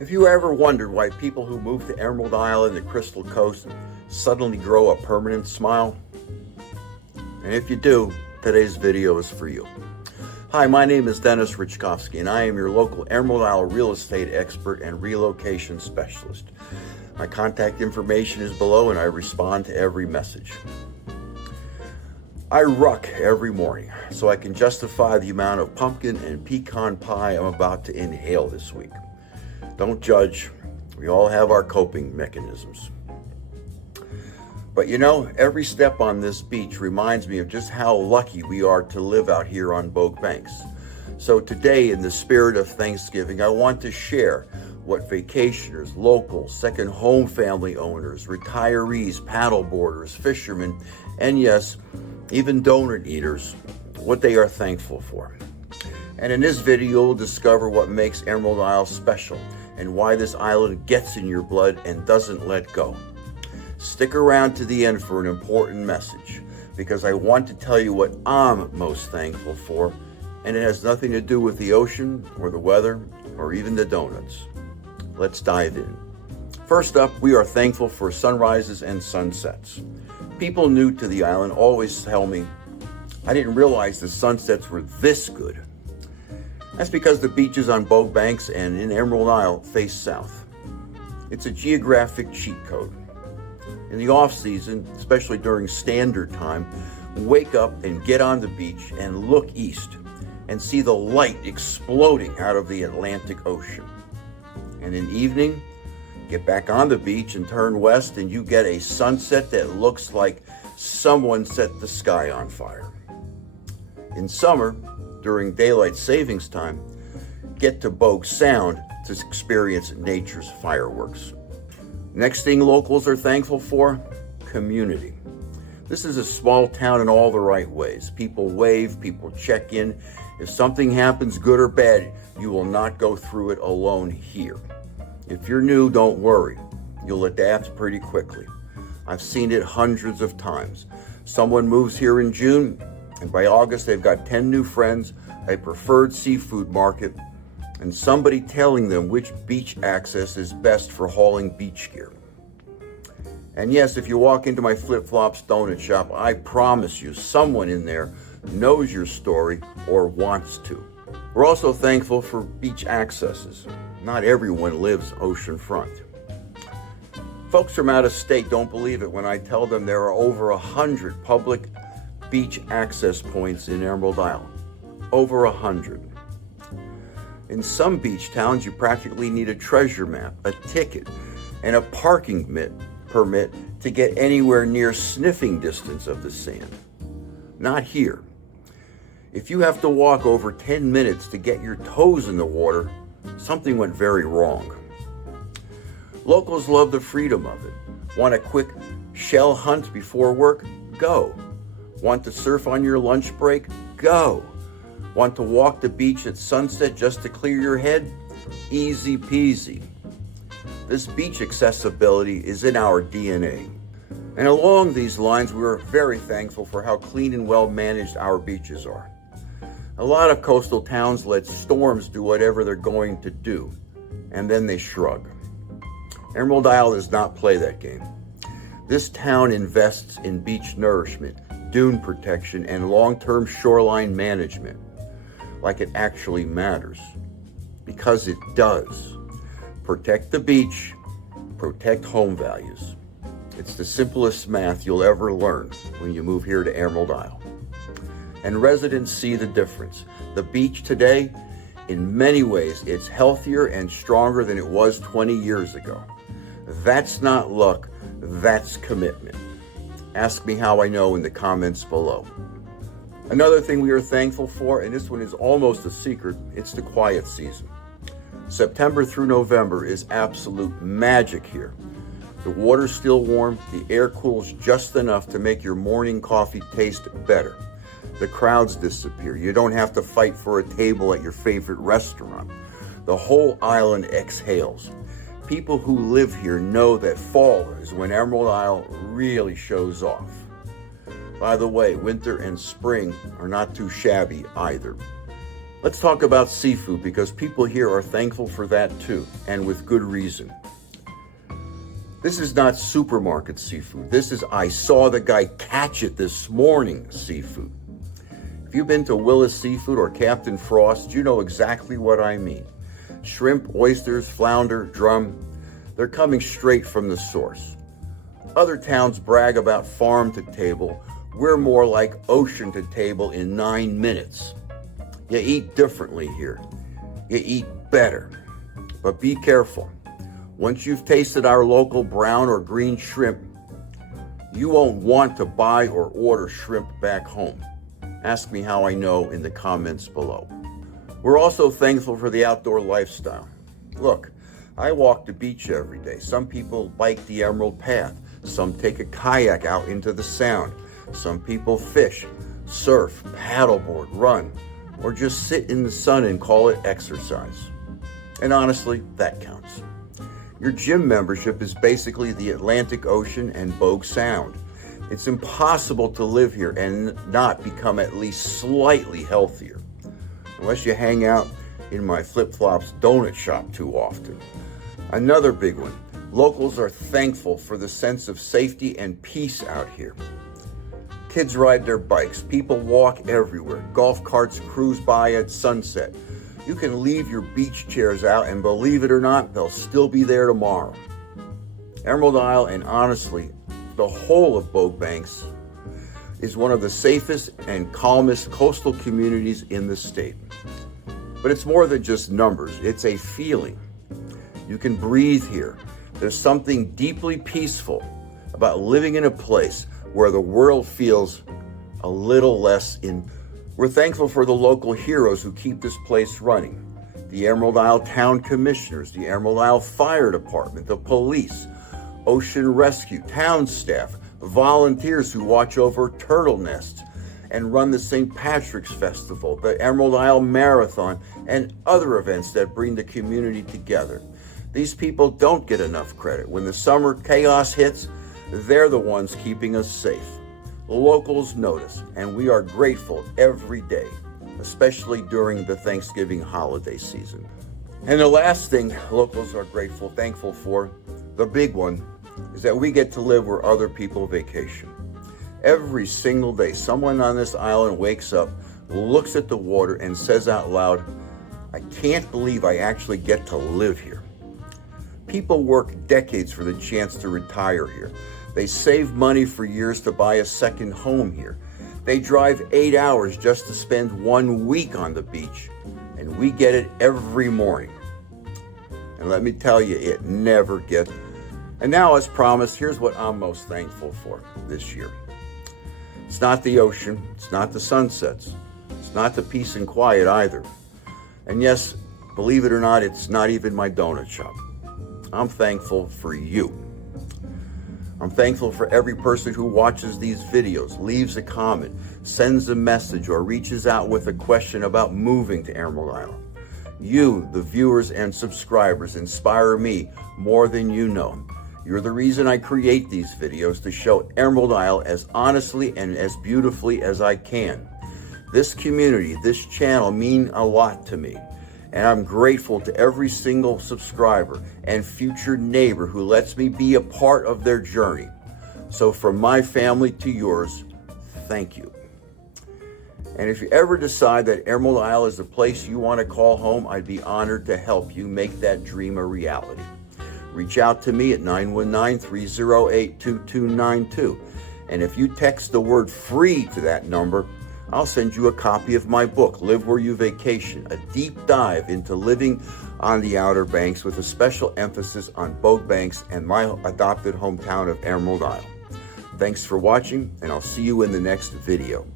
Have you ever wondered why people who move to Emerald Isle and the Crystal Coast suddenly grow a permanent smile? And if you do, today's video is for you. Hi, my name is Denis and I am your local Emerald Isle real estate expert and relocation specialist. My contact information is below and I respond to every message. I ruck every morning so I can justify the amount of pumpkin and pecan pie I'm about to inhale this week. Don't judge. We all have our coping mechanisms. But you know, every step on this beach reminds me of just how lucky we are to live out here on Bogue Banks. So today, in the spirit of Thanksgiving, I want to share what vacationers, locals, second home family owners, retirees, paddleboarders, fishermen, and yes, even donut eaters, what they are thankful for. And in this video, you'll discover what makes Emerald Isle special and why this island gets in your blood and doesn't let go. Stick around to the end for an important message, because I want to tell you what I'm most thankful for, and it has nothing to do with the ocean or the weather or even the donuts. Let's dive in. First up, we are thankful for sunrises and sunsets. People new to the island always tell me, I didn't realize the sunsets were this good. That's because the beaches on Bogue Banks and in Emerald Isle face south. It's a geographic cheat code. In the off season, especially during standard time, wake up and get on the beach and look east and see the light exploding out of the Atlantic Ocean. And in evening, get back on the beach and turn west and you get a sunset that looks like someone set the sky on fire. In summer, during daylight savings time, get to Bogue Sound to experience nature's fireworks. Next thing locals are thankful for, community. This is a small town in all the right ways. People wave, people check in. If something happens, good or bad, you will not go through it alone here. If you're new, don't worry. You'll adapt pretty quickly. I've seen it hundreds of times. Someone moves here in June, and by August they've got 10 new friends, a preferred seafood market, and somebody telling them which beach access is best for hauling beach gear. And yes, if you walk into my Flip-Flops donut shop, I promise you someone in there knows your story or wants to. We're also thankful for beach accesses. Not everyone lives oceanfront. Folks from out of state don't believe it when I tell them there are over 100 public beach access points in Emerald Isle. Over 100. In some beach towns, you practically need a treasure map, a ticket, and a parking permit to get anywhere near sniffing distance of the sand. Not here. If you have to walk over 10 minutes to get your toes in the water, something went very wrong. Locals love the freedom of it. Want a quick shell hunt before work? Go. Want to surf on your lunch break? Go. Want to walk the beach at sunset just to clear your head? Easy peasy. This beach accessibility is in our DNA. And along these lines, we're very thankful for how clean and well managed our beaches are. A lot of coastal towns let storms do whatever they're going to do, and then they shrug. Emerald Isle does not play that game. This town invests in beach nourishment, dune protection, and long-term shoreline management, like it actually matters, because it does. Protect the beach, protect home values. It's the simplest math you'll ever learn when you move here to Emerald Isle. And residents see the difference. The beach today, in many ways, it's healthier and stronger than it was 20 years ago. That's not luck, that's commitment. Ask me how I know in the comments below. Another thing we are thankful for, and this one is almost a secret, it's the quiet season. September through November is absolute magic here. The water's still warm, the air cools just enough to make your morning coffee taste better. The crowds disappear. You don't have to fight for a table at your favorite restaurant. The whole island exhales. People who live here know that fall is when Emerald Isle really shows off. By the way, winter and spring are not too shabby either. Let's talk about seafood because people here are thankful for that too, and with good reason. This is not supermarket seafood. This is I saw the guy catch it this morning seafood. If you've been to Willis Seafood or Captain Frost, you know exactly what I mean. Shrimp, oysters, flounder, drum, they're coming straight from the source. Other towns brag about farm to table. We're more like ocean to table in 9 minutes. You eat differently here. You eat better. But be careful. Once you've tasted our local brown or green shrimp, you won't want to buy or order shrimp back home. Ask me how I know in the comments below. We're also thankful for the outdoor lifestyle. Look, I walk the beach every day. Some people bike the Emerald Path. Some take a kayak out into the Sound. Some people fish, surf, paddleboard, run, or just sit in the sun and call it exercise. And honestly, that counts. Your gym membership is basically the Atlantic Ocean and Bogue Sound. It's impossible to live here and not become at least slightly healthier, unless you hang out in my flip-flops donut shop too often. Another big one, locals are thankful for the sense of safety and peace out here. Kids ride their bikes, people walk everywhere, golf carts cruise by at sunset. You can leave your beach chairs out and believe it or not, they'll still be there tomorrow. Emerald Isle, and honestly, the whole of Bogue Banks, is one of the safest and calmest coastal communities in the state. But it's more than just numbers, it's a feeling. You can breathe here. There's something deeply peaceful about living in a place where the world feels a little less in. We're thankful for the local heroes who keep this place running. The Emerald Isle Town Commissioners, the Emerald Isle Fire Department, the police, Ocean Rescue, town staff, volunteers who watch over turtle nests and run the St. Patrick's Festival, the Emerald Isle Marathon, and other events that bring the community together. These people don't get enough credit. When the summer chaos hits, they're the ones keeping us safe. The locals notice, and we are grateful every day, especially during the Thanksgiving holiday season. And the last thing locals are thankful for, the big one, is that we get to live where other people vacation. Every single day, someone on this island wakes up, looks at the water, and says out loud, "I can't believe I actually get to live here." People work decades for the chance to retire here. They save money for years to buy a second home here. They drive 8 hours just to spend 1 week on the beach, and we get it every morning. And let me tell you, it never gets. And now, as promised, here's what I'm most thankful for this year. It's not the ocean, it's not the sunsets, it's not the peace and quiet either. And yes, believe it or not, it's not even my donut shop. I'm thankful for you. I'm thankful for every person who watches these videos, leaves a comment, sends a message, or reaches out with a question about moving to Emerald Isle. You, the viewers and subscribers, inspire me more than you know. You're the reason I create these videos, to show Emerald Isle as honestly and as beautifully as I can. This community, this channel mean a lot to me. And I'm grateful to every single subscriber and future neighbor who lets me be a part of their journey. So from my family to yours, thank you. And if you ever decide that Emerald Isle is a place you want to call home, I'd be honored to help you make that dream a reality. Reach out to me at 919-308-2292. And if you text the word "free" to that number, I'll send you a copy of my book, Live Where You Vacation, a deep dive into living on the Outer Banks with a special emphasis on Bogue Banks and my adopted hometown of Emerald Isle. Thanks for watching, and I'll see you in the next video.